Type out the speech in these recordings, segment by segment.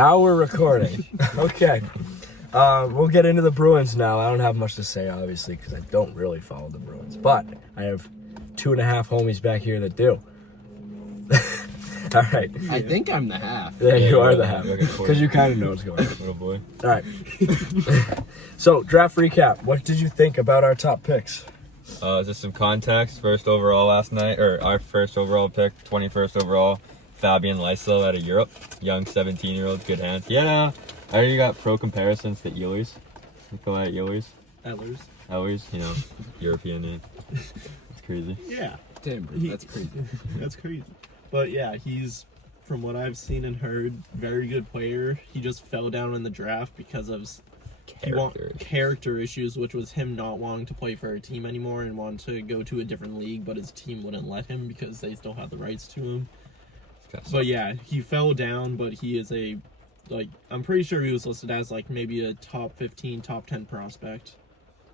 Now we're recording. Okay. We'll get into the Bruins now. I don't have much to say, obviously, because I don't really follow the Bruins. But I have 2.5 homies back here that do. All right. I think I'm the half. Yeah, you are the half. Because you kind of know what's going on. Little boy. All right. So, draft recap. What did you think about our top picks? Just some context. First overall last night, or our first overall pick, 21st overall, Fabian Lyslow out of Europe. Young 17-year-old, good hands. Yeah, I already got pro comparisons to Ehlers. Nikolai Ehlers. Ehlers, you know, European name. It's crazy. Yeah. Damn, bro, that's crazy. That's crazy. But yeah, he's, from what I've seen and heard, very good player. He just fell down in the draft because of character issues, which was him not wanting to play for a team anymore and wanting to go to a different league, but his team wouldn't let him because they still had the rights to him. But yeah, he fell down, but he is I'm pretty sure he was listed as maybe a top 15, top 10 prospect.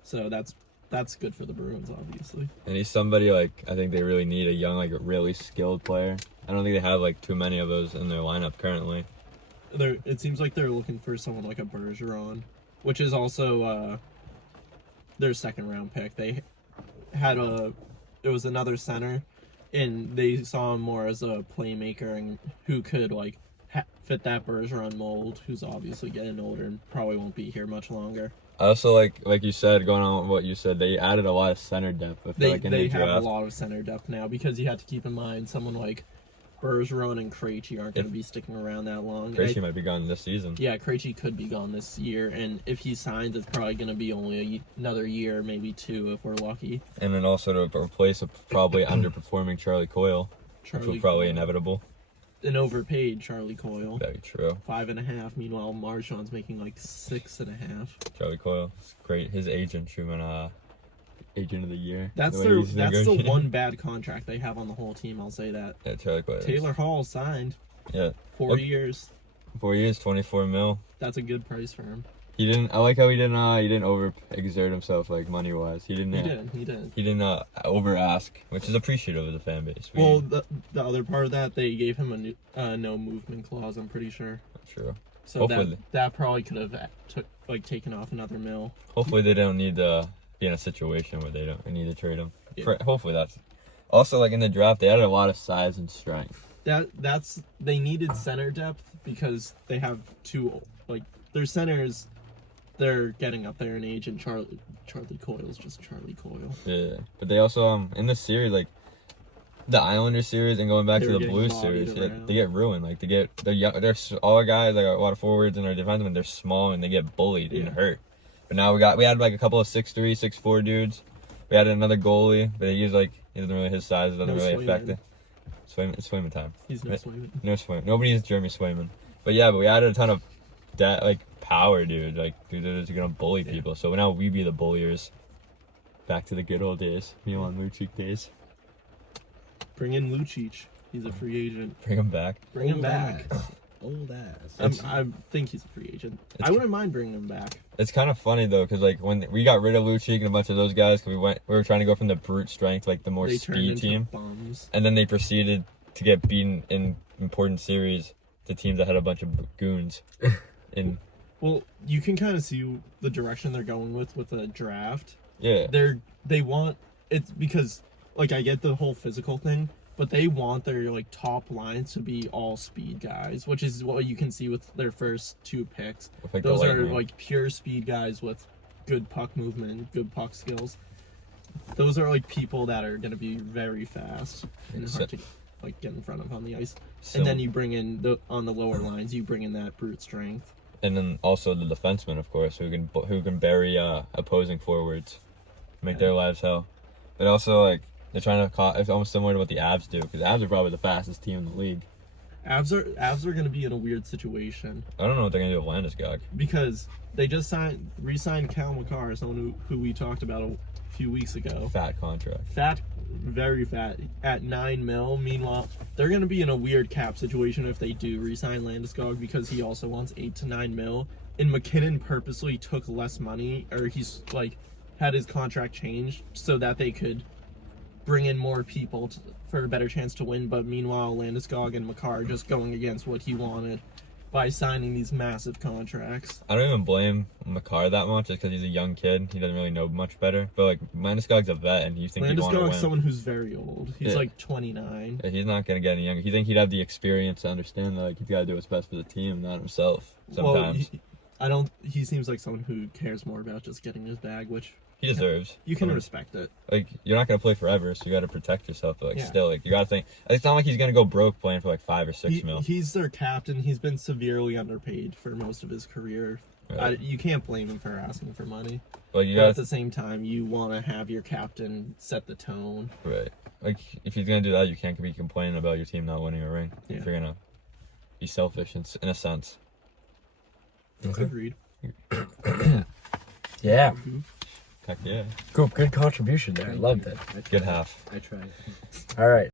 So that's good for the Bruins, obviously. And he's somebody I think they really need a young, really skilled player. I don't think they have too many of those in their lineup currently. It seems like they're looking for someone like a Bergeron, which is also their second round pick. They had it was another center, and they saw him more as a playmaker and who could fit that Bergeron mold, who's obviously getting older and probably won't be here much longer. I also like you said, going on with what you said, they added a lot of center depth. I feel in they the have draft. a lot of center depth now because you have to keep in mind someone like Bergeron and Krejci aren't going to be sticking around that long. Krejci might be gone this season. Yeah, Krejci could be gone this year, and if he signs, it's probably going to be only another year, maybe 2 if we're lucky. And then also to replace a probably underperforming Charlie Coyle, which was probably inevitable. An overpaid Charlie Coyle. Very true. 5.5. Meanwhile, Marchand's making 6.5. Charlie Coyle, it's great. His agent should win agent of the year. That's the one bad contract they have on the whole team. I'll say that. Yeah, Charlie Coyle. Taylor Hall signed. Yeah. 4 years. 4 years, $24 million. That's a good price for him. He didn't. I like how he didn't overexert himself money wise. He didn't. He didn't over ask, which is appreciative of the fan base. Well, the other part of that, they gave him a no movement clause. I'm pretty sure. True. So that probably could have taken off another mil. Hopefully they don't need to be in a situation where they don't need to trade him. Yeah. Hopefully that's. Also, in the draft, they added a lot of size and strength. They needed center depth because they have their centers. They're getting up there in age, and Charlie Coyle's just Charlie Coyle. Yeah, but they also in this series, the Islanders series and going back to the Blues series, they get ruined. They're young, they're all guys, a lot of forwards and our defensemen. They're small and they get bullied and hurt. But now we had a couple of 6'3", 6'4" dudes. We had another goalie, but he doesn't really, his size doesn't really affect it. It's Swayman time. He's no Swayman. No Swayman. Nobody is Jeremy Swayman. But we added a ton of power, dude. Dudes are gonna bully people. So now we be the bulliers. Back to the good old days. Milan Lucic days. Bring in Lucic. He's a free agent. Bring him back. Bring him back. Old ass. I think he's a free agent. I wouldn't mind bringing him back. It's kind of funny though, because when we got rid of Lucic and a bunch of those guys, we were trying to go from the brute strength, the more speed team, bums. And then they proceeded to get beaten in important series to teams that had a bunch of goons. Well, you can kind of see the direction they're going with the draft. Yeah. They want it's because I get the whole physical thing, but they want their top lines to be all speed guys, which is what you can see with their first 2 picks. Those are pure speed guys with good puck movement and good puck skills. Those are people that are going to be very fast and hard to get in front of on the ice. And then you bring in on the lower lines, you bring in that brute strength. And then also the defensemen, of course, who can bury opposing forwards, make their lives hell. But also, they're trying to it's almost similar to what the Avs do, because Avs are probably the fastest team in the league. Avs are going to be in a weird situation. I don't know what they're going to do with Landeskog. Because they just re-signed Cal McCarr, someone who we talked about a few weeks ago. Fat contract. Very fat, at $9 million. Meanwhile, they're going to be in a weird cap situation if they do re-sign Landeskog, because he also wants $8 to $9 million. And McKinnon purposely took less money, or he's had his contract changed so that they could bring in more people for a better chance to win. But meanwhile, Landeskog and Makar are just going against what he wanted. by signing these massive contracts. I don't even blame Makar that much, just because he's a young kid. He doesn't really know much better. But like Landeskog's a vet, and you think he'd want to win. Landeskog's someone who's very old. He's Yeah. like 29. Yeah, he's not gonna get any younger. You think he'd have the experience to understand that like he's got to do what's best for the team, not himself. Sometimes He seems like someone who cares more about just getting his bag, which he deserves. you can I mean, respect it. Like you're not gonna play forever, so you got to protect yourself. But like Yeah. still, like you got to think. It's not like he's gonna go broke playing for like 5 or 6 mil. He's their captain. He's been severely underpaid for most of his career. Right. You can't blame him for asking for money. Like you But at got the same time, you want to have your captain set the tone. right. Like if he's gonna do that, you can't be complaining about your team not winning a ring. Yeah. If you're gonna be selfish in a sense. Okay. Agreed. Yeah. Heck yeah. Good contribution there. I loved it. I tried. Good half. I tried. All right.